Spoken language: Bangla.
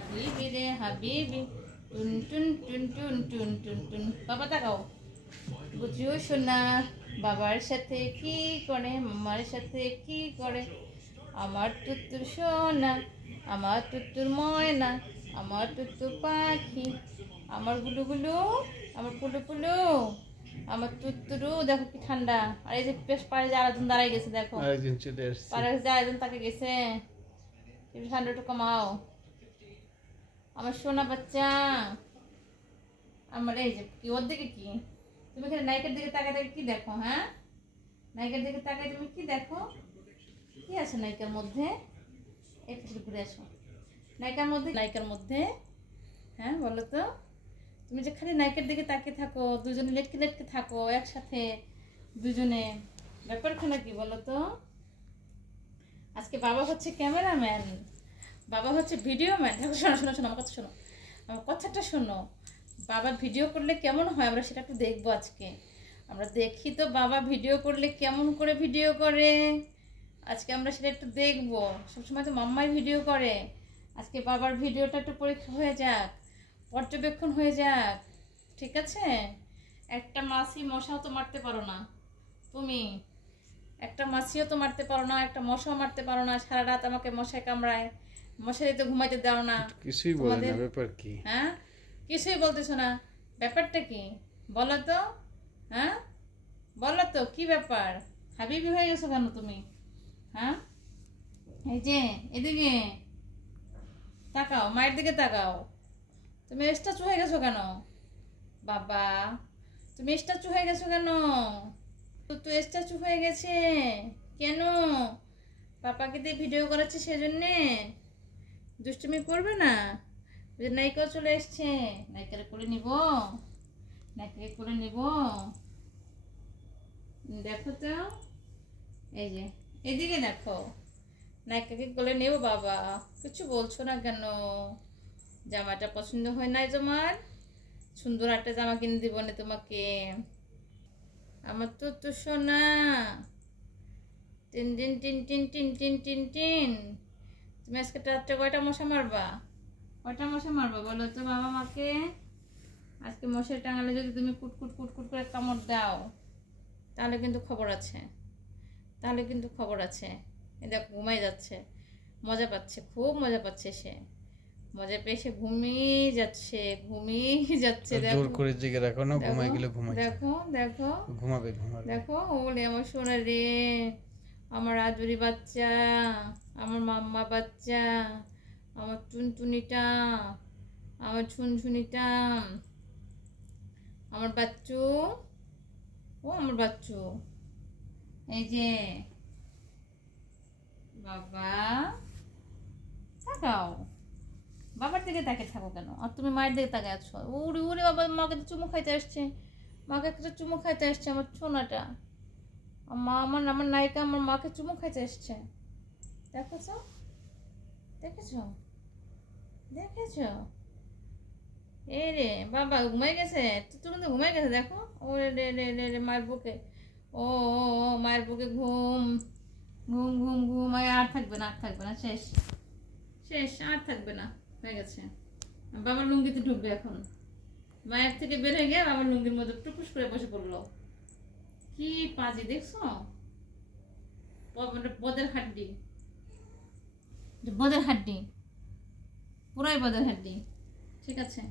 হাবিবি রে হাবিবি, টুন টুন টুন টুন টুন টুন টুন। বাবা তাকাও, বুঝিও শোনা বাবার সাথে কি করে, মামার সাথে কি করে। আমার তুত্তুর সোনা, আমার তুত্তুর ময়না, আমার তুত্তু পাখি, আমার গুলু গুলু, আমার পুলু পুলু, আমার তুত্তুরু। দেখো কি ঠান্ডা। আর এই যে বেশ পাড়ে যে আরেকজন দাঁড়াই গেছে, দেখো আরেকজন চলে আসছে। পাড়ে যে আরেকজন তাকে গেছে। একটু ঠান্ডাটা কমাও আমার সোনা বাচ্চা। আমার এই যে কি ওর দিকে কি, তুমি এখানে নায়িকার দিকে তাকায় তাকায় কি দেখো? হ্যাঁ, নায়িকার দিকে তাকায় তুমি কি দেখো? কি আছে নায়িকার মধ্যে? একটু ঘুরে আসো। নায়িকার মধ্যে হ্যাঁ বলো তো, তুমি যে খালি নায়িকার দিকে তাকিয়ে থাকো, দুজনে লেটকে লেটকে থাকো একসাথে দুজনে, ব্যাপারখানা কি বলো তো? আজকে বাবা হচ্ছে ক্যামেরাম্যান, বাবা হচ্ছে ভিডিও ম্যান। দেখো শোনো শোনো শোনো, আমার কথা শোনো, আমার কথাটা শোনো। বাবা ভিডিও করলে কেমন হয় আমরা সেটা একটু দেখবো আজকে। আমরা দেখি তো বাবা ভিডিও করলে কেমন করে ভিডিও করে, আজকে আমরা সেটা একটু দেখবো। সবসময় তো মাম্মাই ভিডিও করে, আজকে বাবার ভিডিওটা একটু পরীক্ষা হয়ে যাক, পর্যবেক্ষণ হয়ে যাক, ঠিক আছে? একটা মাছি মশাও তো মারতে পারো না তুমি, একটা মাছিও তো মারতে পারো না, একটা মশাও মারতে পারো না। সারা রাত আমাকে মশায় কামড়ায়, মশারি তো ঘুমাইতে দাও না। কিছুই বলে না, ব্যাপার কি? হ্যাঁ, কিছুই বলতেছো না, ব্যাপারটা কি বলো তো? হ্যাঁ বলো তো কি ব্যাপার? হাবিবি হয়ে গেছো কেন তুমি? হ্যাঁ, এই যে এদিকে তাকাও, মায়ের দিকে তাকাও। তুমি স্ট্যাচু হয়ে গেছো কেন বাবা? তুমি স্ট্যাচু হয়ে গেছো কেন? তো স্ট্যাচু হয়ে গেছে কেন? পাপাকে দিয়ে ভিডিও করাচ্ছে সেজন্যে? দুষ্টুমি করবে না? ওই যে নায়িকাও চলে এসছে, নায়িকারে করে নিব, নায়িকাকে করে নিব। দেখো তো, এই যে এদিকে দেখো, নায়িকাকে কোলে নেব বাবা। কিছু বলছো না কেন? জামাটা পছন্দ হয় নাই তোমার? সুন্দর একটা জামা কিনে দিব না তোমাকে, আমার তো তো সোনা। Tin tin tin tin tin tin tin tin. তুমি আজকে রাত্রে কয়টা মশা মারবা? কয়টা মশা মারবা বলো তো বাবা মাকে? আজকে মশারি টাঙালে যদি তুমি কুটকুট কুটকুট করে কামড় দাও, তাহলে কিন্তু খবর আছে, তাহলে কিন্তু খবর আছে। এই দেখো ঘুমাই যাচ্ছে, মজা পাচ্ছে, খুব মজা পাচ্ছে সে, মজা পেয়ে সে ঘুমিয়ে যাচ্ছে, ঘুমিয়ে যাচ্ছে। জোর দেখো করে জেগে রাখো না, ঘুমাই দেখো গেলে ঘুমাই যাবে। দেখো দেখো ঘুমাবে ঘুমাবে। দেখো, ও বলে আমার সোনা রে, আমার আদুরি বাচ্চা, আমার মাম্মা বাচ্চা, আমার টুনটুনিটা, আমার ঝুনঝুনিটা, আমার বাচ্চু, ও আমার বাচ্চু। এই যে বাবা, তাকাও, বাবার দিকে তাকিয়ে থাকো কেন? আর তুমি মায়ের দিকে তাকিয়ে আছো। উড়ে উড়ে বাবা মাকে তো চুমু খাইতে আসছে, মাকে একটা চুমু খাইতে আসছে আমার সোনাটা। মা আমার আমার নায়িকা আমার মাকে চুমু খাইতে এসছে। দেখেছো দেখেছো দেখেছো? এ রে বাবা ঘুমাই গেছে, তুমি তো ঘুমাই গেছে। দেখো ও রে রে রে রে রে মায়ের বুকে, ও ও ও, মায়ের বুকে ঘুম ঘুম ঘুম ঘুম। আর থাকবে না, আর থাকবে না, শেষ শেষ, আর থাকবে না, হয়ে গেছে। বাবার লুঙ্গিতে ঢুকবে এখন, মায়ের থেকে বের হয়ে গিয়ে বাবার লুঙ্গির মধ্যে টুকুস করে বসে পড়লো। কি পাজি দেখছো? বদের হাড্ডি, বদের হাড্ডি, পুরাই বদের হাড্ডি। ঠিক আছে।